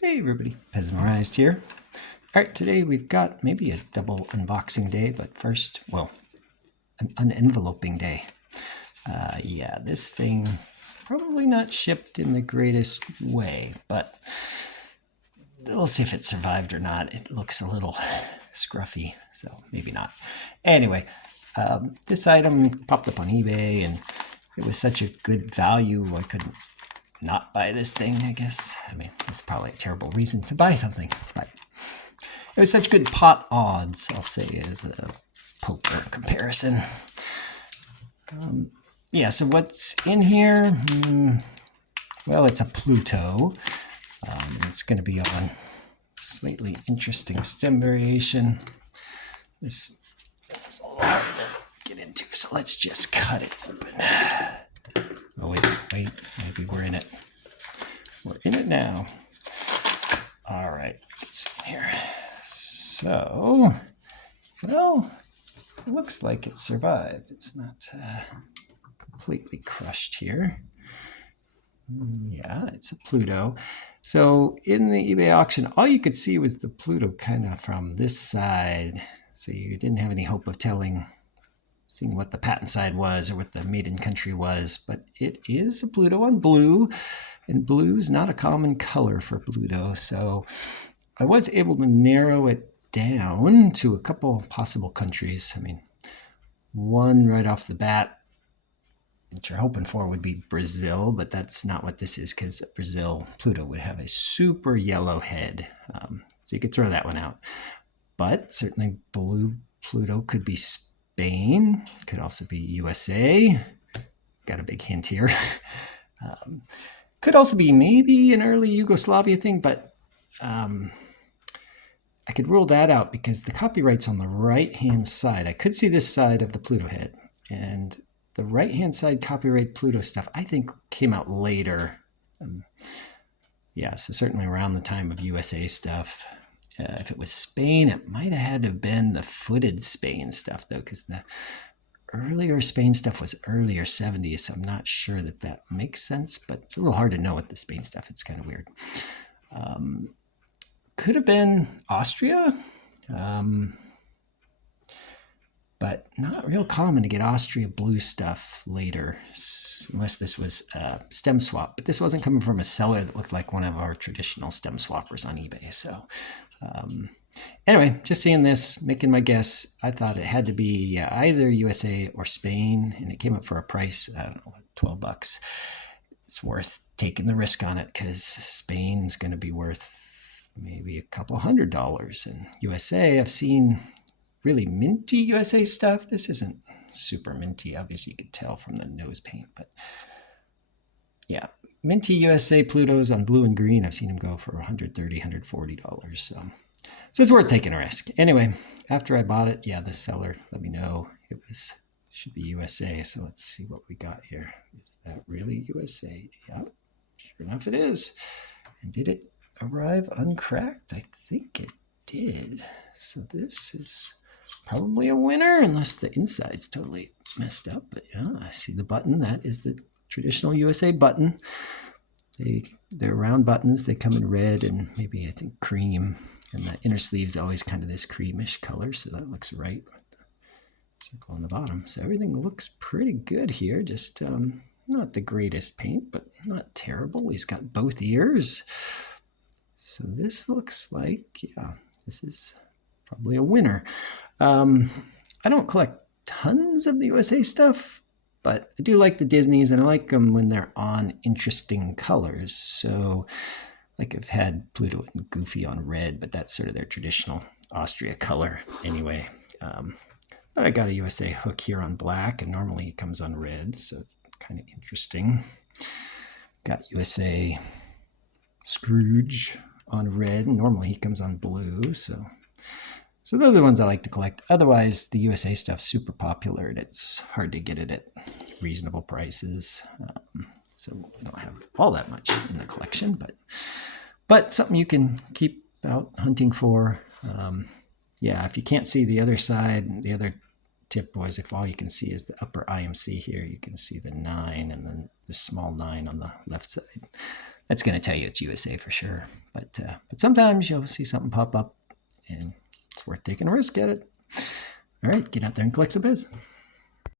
Hey everybody, Pez here. Alright, today we've got maybe a double unboxing day, but first, well, an unenveloping day. Yeah, this thing probably not shipped in the greatest way, but we'll see if it survived or not. It looks a little scruffy, so maybe not. Anyway, this item popped up on eBay and it was such a good value I couldn't not buy this thing, I guess. I mean, that's probably a terrible reason to buy something, but it was such good pot odds, I'll say, as a poker comparison. Yeah, so what's in here? Well, it's a Pluto. It's going to be on slightly interesting stem variation. This is a little hard to get into, so let's just cut it open. Oh, wait, maybe we're in it. We're in it now. All right, let's see here. So, well, it looks like it survived. It's not completely crushed here. Yeah, it's a Pluto. So in the eBay auction, all you could see was the Pluto kind of from this side. So you didn't have any hope of seeing what the patent side was or what the made in country was, but it is a Pluto on blue, and blue is not a common color for Pluto. So I was able to narrow it down to a couple possible countries. I mean, one right off the bat, what you're hoping for would be Brazil, but that's not what this is, because Brazil Pluto would have a super yellow head. So you could throw that one out. But certainly blue Pluto could be Spain, could also be USA. Got a big hint here. Could also be maybe an early Yugoslavia thing, but I could rule that out because the copyright's on the right-hand side. I could see this side of the Pluto head, and the right-hand side copyright Pluto stuff, I think, came out later. Yeah, so certainly around the time of USA stuff. If it was Spain, it might have had to have been the footed Spain stuff, though, because the earlier Spain stuff was earlier 70s, so I'm not sure that makes sense, but it's a little hard to know with the Spain stuff. It's kind of weird. Could have been Austria, but not real common to get Austria blue stuff later, unless this was a stem swap. But this wasn't coming from a seller that looked like one of our traditional stem swappers on eBay. So anyway, just seeing this, making my guess, I thought it had to be either USA or Spain, and it came up for a price, I don't know, $12. It's worth taking the risk on it because Spain's going to be worth maybe a couple $100. And USA, I've seen really minty USA stuff. This isn't super minty. Obviously, you could tell from the nose paint, but yeah, minty USA Plutos on blue and green. I've seen them go for $130, $140. So it's worth taking a risk. Anyway, after I bought it, yeah, the seller let me know it should be USA. So let's see what we got here. Is that really USA? Yeah, sure enough, it is. And did it arrive uncracked? I think it did. So this is probably a winner, unless the inside's totally messed up. But yeah, I see the button. That is the traditional USA button. They're round buttons. They come in red and maybe, I think, cream. And the inner sleeve's always kind of this creamish color, so that looks right with the circle on the bottom. So everything looks pretty good here. Just not the greatest paint, but not terrible. He's got both ears. So this looks like, yeah, this is probably a winner. I don't collect tons of the USA stuff, but I do like the Disneys, and I like them when they're on interesting colors. So, like I've had Pluto and Goofy on red, but that's sort of their traditional Austria color anyway. But I got a USA hook here on black, and normally it comes on red, so it's kind of interesting. Got USA Scrooge on red, and normally he comes on blue, so those are the ones I like to collect. Otherwise, the USA stuff's super popular, and it's hard to get it at reasonable prices. So we don't have all that much in the collection, but something you can keep out hunting for. Yeah, if you can't see the other side, the other tip was if all you can see is the upper IMC here, you can see the 9 and then the small 9 on the left side. That's going to tell you it's USA for sure. But sometimes you'll see something pop up, and it's worth taking a risk at it. All right, get out there and collect some biz.